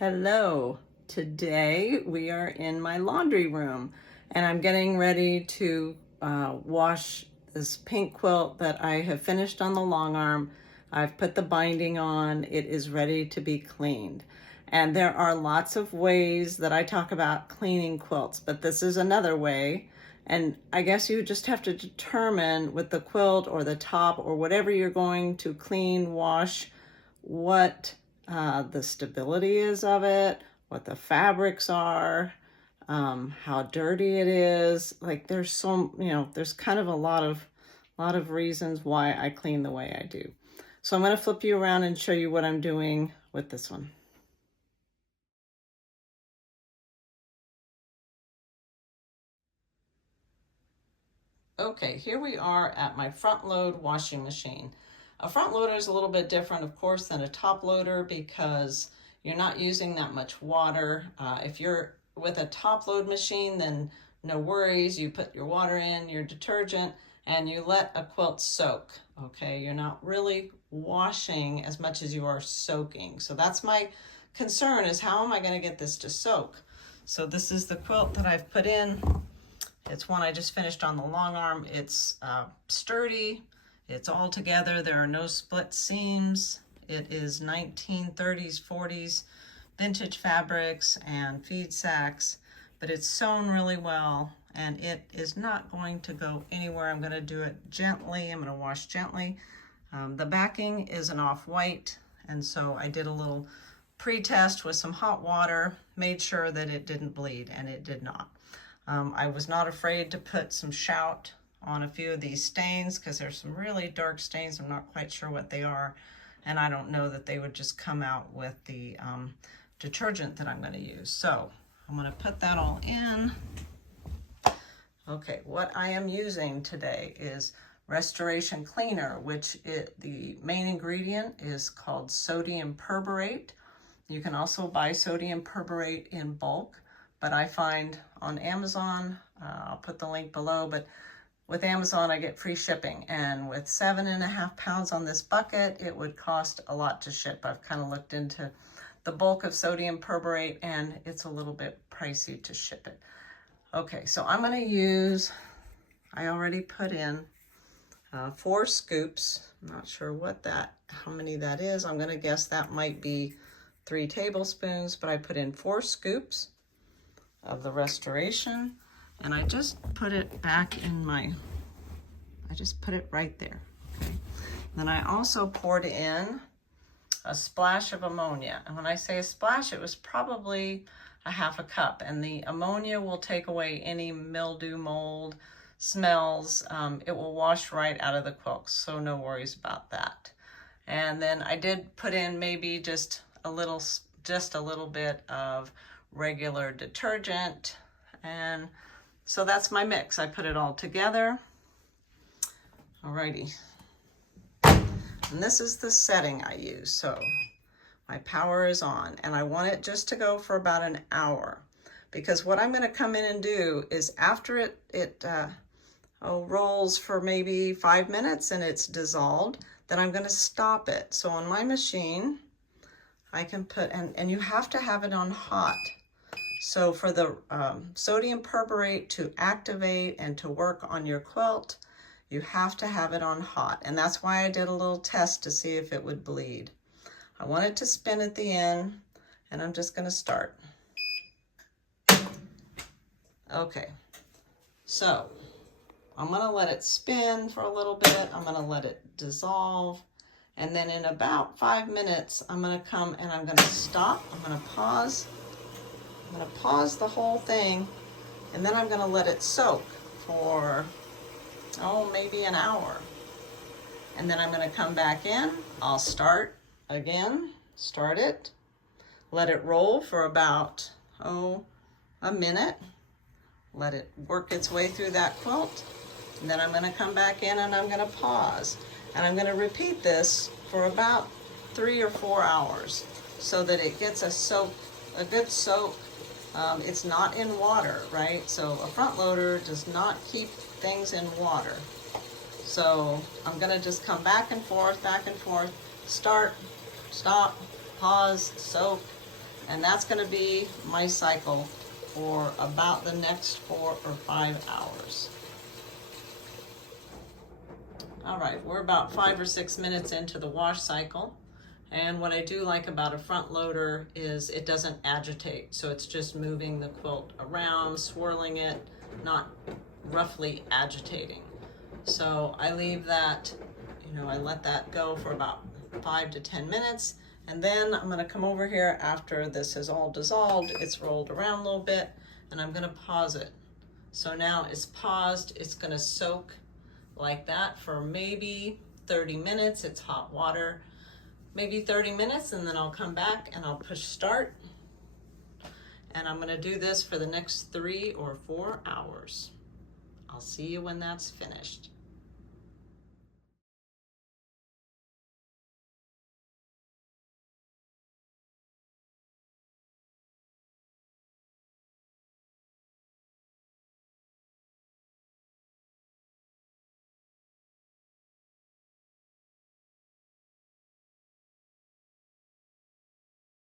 Hello. Today we are in my laundry room and I'm getting ready to wash this pink quilt that I have finished on the long arm. I've put the binding on. It is ready to be cleaned. And there are lots of ways that I talk about cleaning quilts, but this is another way. And I guess you just have to determine with the quilt or the top or whatever you're going to clean, wash, what the stability is of it, what the fabrics are, how dirty it is. Like there's there's kind of a lot of reasons why I clean the way I do. So I'm going to flip you around and show you what I'm doing with this one. Okay, here we are at my front load washing machine. A front loader is a little bit different, of course, than a top loader because you're not using that much water. If you're with a top load machine, then no worries. You put your water in, your detergent, and you let a quilt soak. Okay, you're not really washing as much as you are soaking. So that's my concern, is how am I going to get this to soak? So this is the quilt that I've put in. It's one I just finished on the long arm. It's sturdy. It's all together. There are no split seams. It is 1930s, 40s vintage fabrics and feed sacks, but it's sewn really well and it is not going to go anywhere. I'm going to do it gently. I'm going to wash gently. The backing is an off-white, and so I did a little pre-test with some hot water, made sure that it didn't bleed, and it did not. I was not afraid to put some Shout on a few of these stains because there's some really dark stains. I'm not quite sure what they are, and I don't know that they would just come out with the detergent that I'm going to use. So I'm going to put that all in. Okay, what I am using today is Restoration Cleaner, which the main ingredient is called sodium perborate. You can also buy sodium perborate in bulk, but I find on Amazon, I'll put the link below, but with Amazon I get free shipping, and with 7.5 pounds on this bucket, it would cost a lot to ship. I've kind of looked into the bulk of sodium perborate and it's a little bit pricey to ship it. Okay, so I'm going to use, I already put in 4 scoops. I'm not sure how many that is. I'm going to guess that might be 3 tablespoons, but I put in 4 scoops of the Restoration, and I just put it back in I just put it right there. Okay. Then I also poured in a splash of ammonia, and when I say a splash, it was probably a half a cup, and the ammonia will take away any mildew, mold, smells. It will wash right out of the quilt, so no worries about that. And then I did put in maybe just a little bit of regular detergent, and so that's my mix. I put it all together. Alrighty, and this is the setting I use. So my power is on, and I want it just to go for about an hour, because what I'm going to come in and do is after it rolls for maybe 5 minutes and it's dissolved, then I'm going to stop it. So on my machine I can put, and you have to have it on hot. So for the sodium perborate to activate and to work on your quilt, you have to have it on hot. And that's why I did a little test to see if it would bleed. I want it to spin at the end, and I'm just going to start. Okay, so I'm going to let it spin for a little bit. I'm going to let it dissolve. And then in about 5 minutes, I'm going to come and I'm going to stop. I'm going to pause. I'm going to pause the whole thing, and then I'm going to let it soak for, maybe an hour. And then I'm going to come back in. I'll start again, start it, let it roll for about, a minute. Let it work its way through that quilt. And then I'm going to come back in and I'm going to pause. And I'm going to repeat this for about 3 or 4 hours so that it gets a good soak. It's not in water, right? So a front loader does not keep things in water. So I'm going to just come back and forth, start, stop, pause, soak, And that's gonna be my cycle for about the next 4 or 5 hours. All right, we're about 5 or 6 minutes into the wash cycle. And what I do like about a front loader is it doesn't agitate. So it's just moving the quilt around, swirling it, not roughly agitating. So I leave that, I let that go for about 5 to 10 minutes. And then I'm gonna come over here after this is all dissolved, it's rolled around a little bit, and I'm gonna pause it. So now it's paused, it's gonna soak like that for maybe 30 minutes. It's hot water, maybe 30 minutes, and then I'll come back and I'll push start. And I'm gonna do this for the next 3 or 4 hours. I'll see you when that's finished.